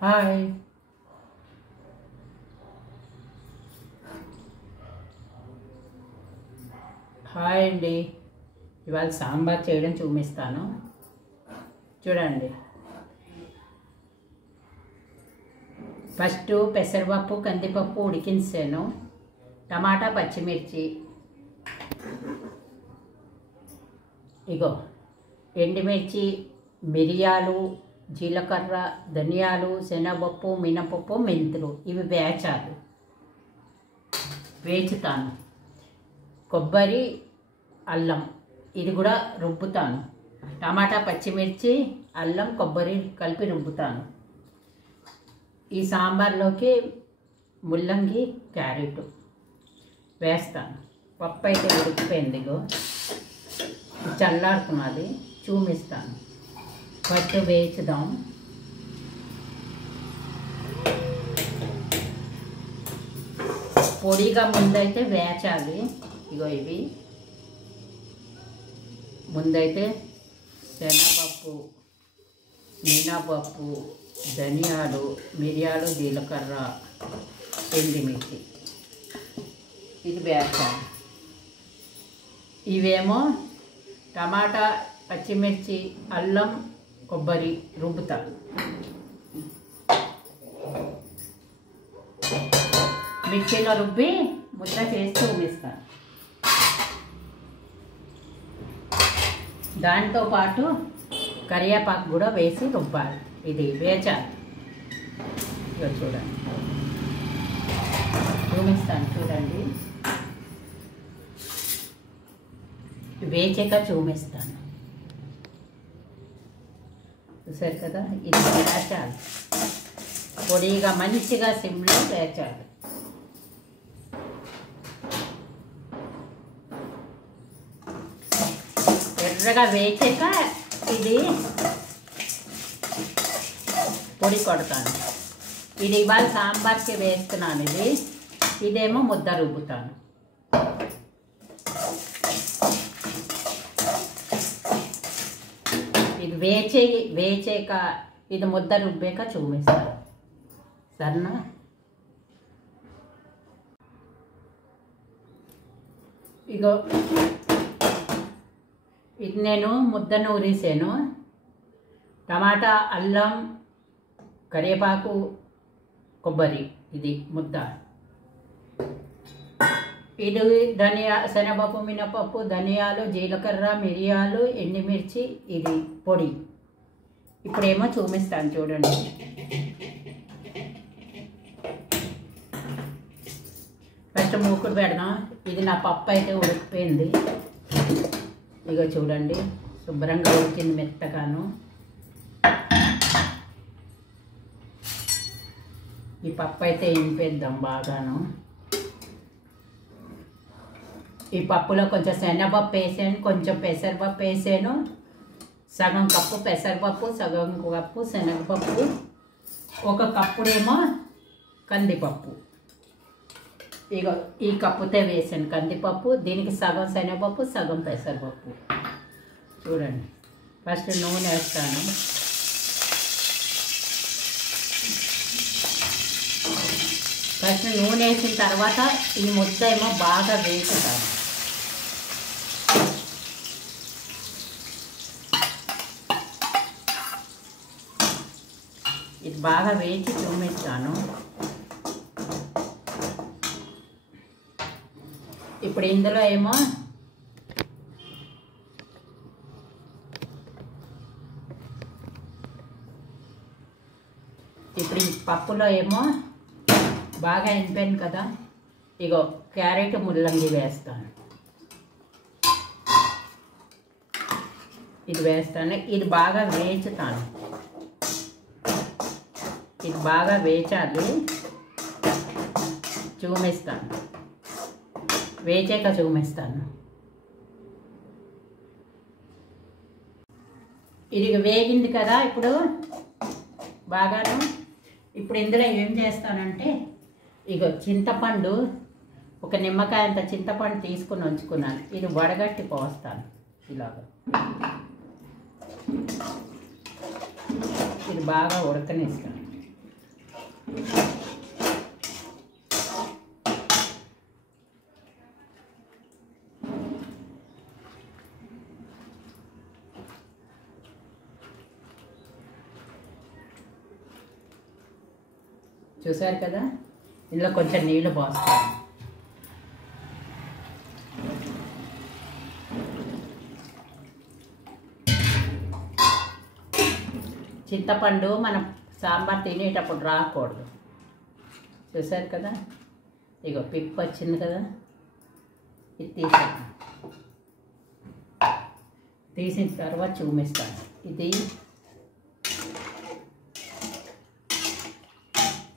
Hi hi అండి. ఇవాళ సాంబార్ చేయడం చూపిస్తాను. చూడండి, ఫస్ట్ పెసరపప్పు కందిపప్పు ఉడికించాను. టమాటా పచ్చిమిర్చి, ఇగో ఎండుమిర్చి, మిరియాలు, జీలకర్ర, ధనియాలు, శనగపప్పు, మినపప్పు, మెంతులు ఇవి వేచుతాను. కొబ్బరి, అల్లం ఇది కూడా రుబ్బుతాను. టమాటా పచ్చిమిర్చి, అల్లం, కొబ్బరి కలిపి రుబ్బుతాను. ఈ సాంబార్లోకి ముల్లంగి, క్యారెట్ వేస్తాను. పప్పు అయితే ఉడికిపోయింది. ఇగో చల్లారుతున్నది, చూపిస్తాను. ఫస్ట్ వేచుదాం. పొడిగా ముందైతే వేచాలి. ఇగో ఇవి ముందైతే శనగపప్పు, మినపప్పు, ధనియాలు, మిరియాలు, జీలకర్ర, ఎండుమిర్చి ఇది వేచాలి. ఇవేమో టమాటా పచ్చిమిర్చి, అల్లం, కొబ్బరి రుబ్బుతాను. మిక్సీలో రుబ్బి ముద్ద చేసి చూపిస్తాను. దాంతోపాటు కరివేపాకు కూడా వేసి రుబ్బాలి. ఇది వేచాలి. ఇక చూడండి, చూపిస్తాను. చూడండి, వేచాక చూపిస్తాను. చూసారు కదా, ఇది వేచాలి. పొడిగా మంచిగా సిమ్లో వేచాలి. ఎర్రగా వేచాక ఇది పొడి కొడతాను. ఇది ఇవాళ సాంబార్కి వేస్తున్నాను. ఇదేమో ముద్ద రుబ్బుతాను. ఇది వేచాక ఇది ముద్ద రుబ్బాక చూపిస్తాను. సరేనా? ఇగో ఇది నేను ముద్ద నూరేసాను. టమాటా, అల్లం, కరివేపాకు, కొబ్బరి ఇది ముద్ద. ఇది శనగపప్పు, మినపప్పు, ధనియాలు, జీలకర్ర, మిరియాలు, ఎండుమిర్చి ఇది పొడి. ఇప్పుడేమో చూపిస్తాను. చూడండి, ఫస్ట్ మూకుడు పెడదాం. ఇది నా పప్పు అయితే ఉడికిపోయింది. ఇక చూడండి, శుభ్రంగా ఉడికింది మెత్తగాను. ఈ పప్పు అయితే ఇంపేద్దాం బాగాను. ఈ పప్పులో కొంచెం శనగపప్పు వేసాను, కొంచెం పెసరపప్పు వేసాను. సగం కప్పు పెసరపప్పు, సగం కప్పు శనగపప్పు, ఒక కప్పుడేమో కందిపప్పు. ఇక ఈ కప్పుతో వేసాను కందిపప్పు. దీనికి సగం శనగపప్పు, సగం పెసరపప్పు. చూడండి, ఫస్ట్ నూనె వేస్తాను. ఫస్ట్ నూనె వేసిన తర్వాత ఈ ముద్ద ఏమో బాగా వేసుతాను. ఇది బాగా వేసి చూపిస్తాను. ఇప్పుడు ఇందులో ఏమో ఇప్పుడు ఈ పప్పులో ఏమో బాగా ఎండిపోయింది కదా. ఇగో క్యారెట్, ముల్లంగి వేస్తాను. ఇది వేస్తాను. ఇది బాగా వేచుతాను. ఇది బాగా వేచాలి. చూపిస్తాను. వేచాక చూపిస్తాను. ఇది వేగింది కదా ఇప్పుడు బాగాను. ఇప్పుడు ఇందులో ఏం చేస్తానంటే, ఇగో చింతపండు, ఒక నిమ్మకాయ అంత చింతపండు తీసుకుని ఉంచుకున్నాను. ఇది వడగట్టి పోస్తాను ఇలాగ. ఇది బాగా ఉడకనిస్తాను. చూసారు కదా, ఇందులో కొంచెం నీళ్లు పోస్తాను. చింతపండు మనం సాంబార్ తినేటప్పుడు రాకూడదు. చూసారు కదా, ఇగో పిప్పు వచ్చింది కదా, ఇది తీసిన తర్వాత చూపిస్తాను. ఇది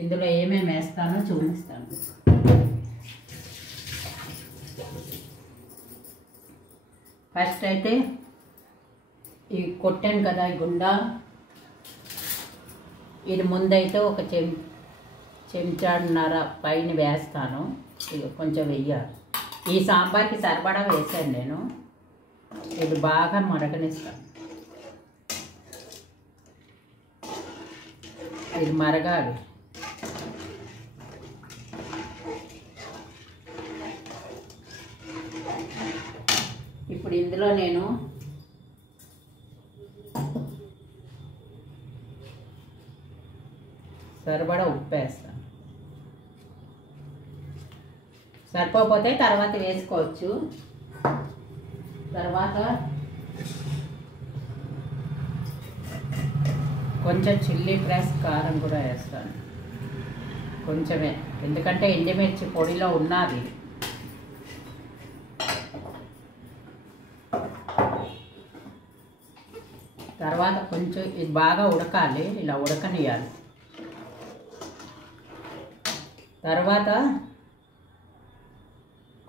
ఇందులో ఏమేమి వేస్తానో చూపిస్తాను. ఫస్ట్ అయితే ఈ కొట్టాను కదా ఈ గుండా, ఇది ముందైతే ఒక చెంచాడున్నర పైన వేస్తాను. ఇక కొంచెం వెయ్యాలి. ఈ సాంబార్కి సరిపడా వేసాను నేను. ఇది బాగా మరగనిస్తాను. ఇది మరగాలి. ఇప్పుడు ఇందులో నేను సరిపడా ఉప్పు వేస్తాను. సరిపోతే తర్వాత వేసుకోవచ్చు. తర్వాత కొంచెం చిల్లీ ప్లస్ కారం కూడా వేస్తాను, కొంచెమే, ఎందుకంటే ఎండుమిర్చి పొడిలో ఉన్నది. తర్వాత కొంచెం ఇది బాగా ఉడకాలి, ఇలా ఉడకనియాలి. తర్వాత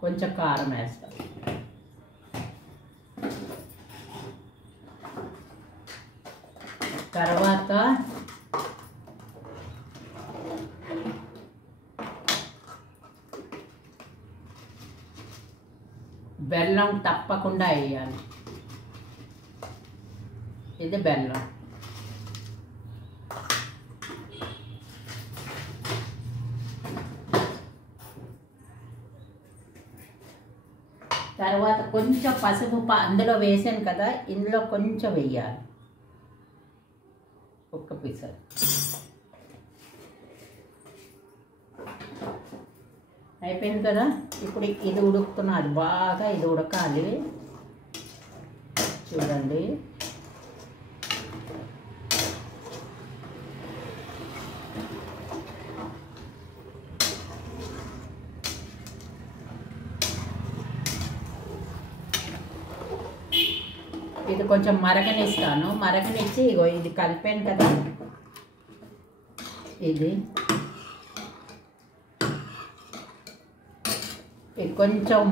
కొంచెం కారం వేస్తాం. తర్వాత బెల్లం తప్పకుండా వేయాలి. ఇది బెల్లం. తర్వాత కొంచెం పసుపు అందులో వేసాను కదా, ఇందులో కొంచెం వేయాలి, ఒక్క పిసరు. అయిపోయింది కదా. ఇప్పుడు ఇది ఉడుకుతున్నది బాగా, ఇది ఉడకాలి. చూడండి, ఇది కొంచెం మరగనిస్తాను. మరగనిచ్చి ఇగో ఇది కలిపాను కదా, ఇది కొంచెం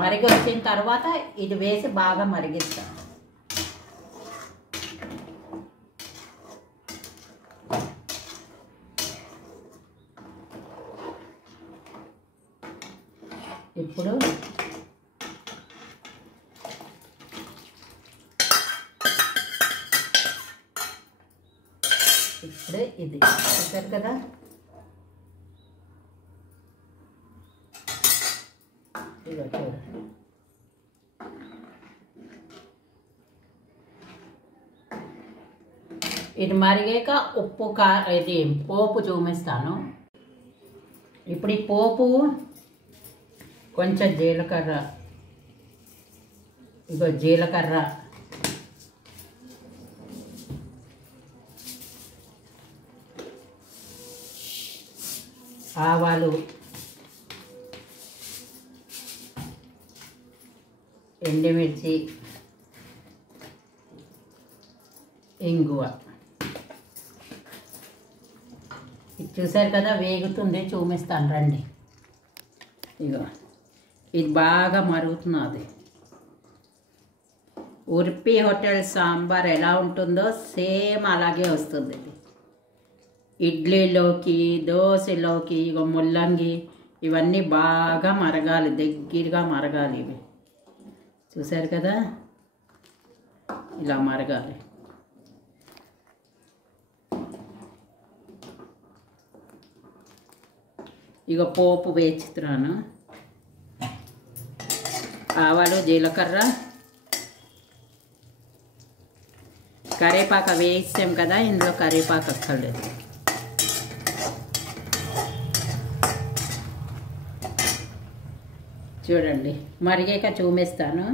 మరిగి వచ్చిన తర్వాత ఇది వేసి బాగా మరిగిస్తాను. ఇప్పుడు ఇది చూసారు కదా, ఇదిగో చూడండి. ఇది మరిగాక ఉప్పు ఇది పోపు చూపిస్తాను. ఇప్పుడు ఈ పోపు కొంచెం జీలకర్ర, ఇగో జీలకర్ర, ఆవాలు, ఎండుమిర్చి, ఇంగువ. ఇది చూసారు కదా, వేగుతుంది, చూపిస్తాను రండి. ఇగో ఇది బాగా మరుగుతున్నది. ఉర్పి హోటల్ సాంబార్ ఎలా ఉంటుందో సేమ్ అలాగే వస్తుంది. ఇది ఇడ్లీలోకి, దోశలోకి, ఇగో ముల్లంగి, ఇవన్నీ బాగా మరగాలి, దగ్గరగా మరగాలి. ఇవి చూసారు కదా, ఇలా మరగాలి. ఇక పోపు వేస్తున్నాను. ఆవాలు, జీలకర్ర, కరివేపాకు వేసాం కదా, ఇందులో కరివేపాకు అక్కర్లేదు. చూడండి మరిగాక చూపిస్తాను.